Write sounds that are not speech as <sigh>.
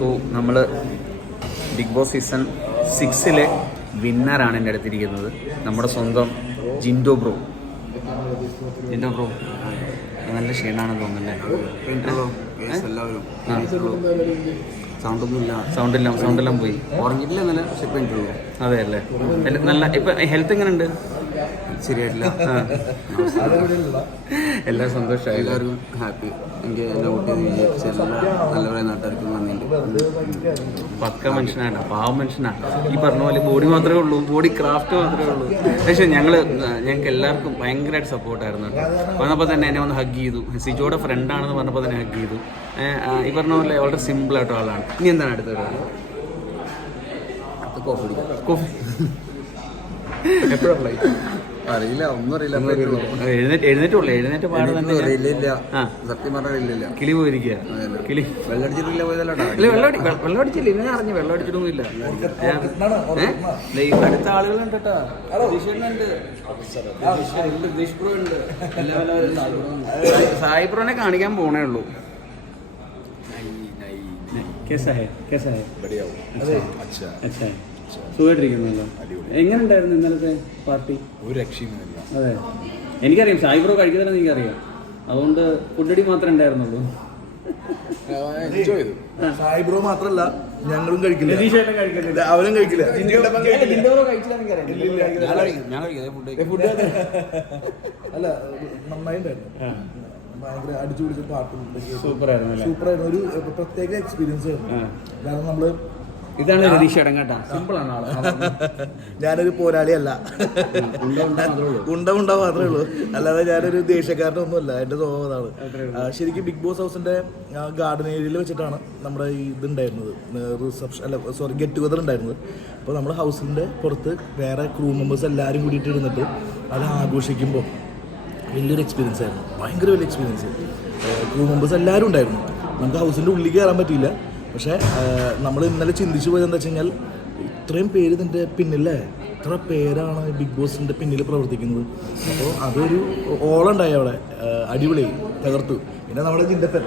So നമ്മൾ big Boss season സിക്സിലെ വിന്നറാണ് എന്റെ അടുത്തിരിക്കുന്നത്. നമ്മുടെ സ്വന്തം ജിൻഡോ ബ്രോ. ജിൻഡോ ബ്രോ. നല്ല ക്ഷീണാണ് തോന്നുന്നല്ലേ. സൗണ്ടൊന്നുമില്ല. സൗണ്ടെല്ലാം സൗണ്ടെല്ലാം പോയി. ഉറങ്ങിയിട്ടില്ല ഇന്നലെ പക്ഷെ അതെ അല്ലേ നല്ല ഇപ്പം ഹെൽത്ത് എങ്ങനെയുണ്ട്? ശരിയായിട്ടില്ല. <laughs> എല്ലാം സന്തോഷമായി. എല്ലാവർക്കും ഹാപ്പി. എനിക്ക് എന്നെ കുട്ടി വിജയിച്ച എല്ലാ നല്ലവരായ നാട്ടുകാർക്കും നന്ദിയുണ്ട്. പക്ക മനുഷ്യനാണ് പാവ മനുഷ്യനാണ്. ഈ പറഞ്ഞ പോലെ ബോഡി മാത്രമേ ഉള്ളൂ ബോഡി ക്രാഫ്റ്റ് മാത്രമേ ഉള്ളൂ. പക്ഷേ ഞങ്ങൾ ഞങ്ങൾക്ക് എല്ലാവർക്കും ഭയങ്കരമായിട്ട് സപ്പോർട്ടായിരുന്നു ആയിരുന്നു വന്നപ്പോൾ തന്നെ എന്നെ ഒന്ന് ഹഗ് ചെയ്തു. സിജോയുടെ ഫ്രണ്ടാണെന്ന് പറഞ്ഞപ്പോൾ തന്നെ ഹഗ് ചെയ്തു. ഈ പറഞ്ഞ പോലെ വളരെ സിമ്പിൾ ആയിട്ടുള്ള ആളാണ്. ഇനി എന്താണ് അടുത്ത കോഫി കോഫി എപ്പോഴാണ് അറിയില്ല ഒന്നും അറിയില്ല. എഴുന്നേറ്റ് എഴുന്നേറ്റുള്ളൂ എഴുന്നേറ്റ് പാട് തന്നെ സത്യം കിളി പോയിരിക്കുക. കിളി. വെള്ളടിച്ചിട്ടില്ല ഇല്ല അറിഞ്ഞു അടുത്ത ആളുകളുണ്ട് കേട്ടോ. കാണിക്കാൻ പോണേ ഉള്ളു. കേസായ ഹേ കേസാ ഹേ അച്ഛാ. സുഖമായിട്ടിരിക്കുന്നല്ലോ. എങ്ങനെ ഉണ്ടായിരുന്നു ഇന്നലത്തെ പാർട്ടി? ഒരു രക്ഷയുമില്ല അതെ. എനിക്കറിയാം സായി ബ്രോ കഴിക്കുന്നില്ല എനിക്കറിയാം. അതുകൊണ്ട് ഫുഡടി മാത്രമേ ഉണ്ടായിരുന്നുള്ളൂ. എൻജോയ് ചെയ്തു. സായി ബ്രോ മാത്രല്ല ഞങ്ങളും കഴിക്കില്ല. അവരും കഴിക്കില്ല. അല്ല നന്നായിട്ടുണ്ടായിരുന്നു ഭയങ്കര അടിച്ചു പിടിച്ച പാട്ടും സൂപ്പർ ആയിരുന്നു അല്ലേ? സൂപ്പർ ആയിരുന്നു ഒരു പ്രത്യേക എക്സ്പീരിയൻസ് ആയിരുന്നു. കാരണം നമ്മൾ ഇതാണ് രതീഷ് സിമ്പിൾ ആണ് ആൾ. <laughs> ഞാനൊരു പോരാളിയല്ല. ഉണ്ട ഉണ്ട മാത്രമേ ഉള്ളൂ. അല്ലാതെ ഞാനൊരു ദേഷ്യക്കാരനൊന്നുമല്ല എന്റെ എന്റെ ആ, ശരിക്കും ബിഗ് ബോസ് ഹൗസിന്റെ ഗാർഡൻ ഏരിയയിൽ വെച്ചിട്ടാണ് നമ്മുടെ ഈ ഇതുണ്ടായിരുന്നത്. റിസപ്ഷൻ അല്ല സോറി ഗെറ്റ് ടുഗദർ ഉണ്ടായിരുന്നത്. അപ്പോൾ നമ്മുടെ ഹൗസിന്റെ പുറത്ത് വേറെ ക്രൂ മെമ്പേഴ്സ് എല്ലാവരും കൂടിയിട്ട് ഇരുന്നിട്ട് അത് ആഘോഷിക്കുമ്പോൾ വലിയൊരു എക്സ്പീരിയൻസ് ആയിരുന്നു. ഭയങ്കര വലിയ എക്സ്പീരിയൻസ് ക്രൂ മെമ്പേഴ്സ് എല്ലാവരും ഉണ്ടായിരുന്നു. നമുക്ക് ഹൗസിന്റെ ഉള്ളിൽ കയറാൻ പറ്റിയില്ല. പക്ഷേ നമ്മൾ ഇന്നലെ ചിന്തിച്ചു പോയത് എന്താ വെച്ച് കഴിഞ്ഞാൽ ഇത്രയും പേര് ഇതിന്റെ പിന്നില്ലേ ഇത്ര പേരാണ് ബിഗ് ബോസിന്റെ പിന്നിൽ പ്രവർത്തിക്കുന്നത്. അപ്പോൾ അതൊരു ഓളുണ്ടായി അവിടെ. അടിപൊളി തകർത്തു. പിന്നെ നമ്മുടെ ജിൻഡപ്പൻ.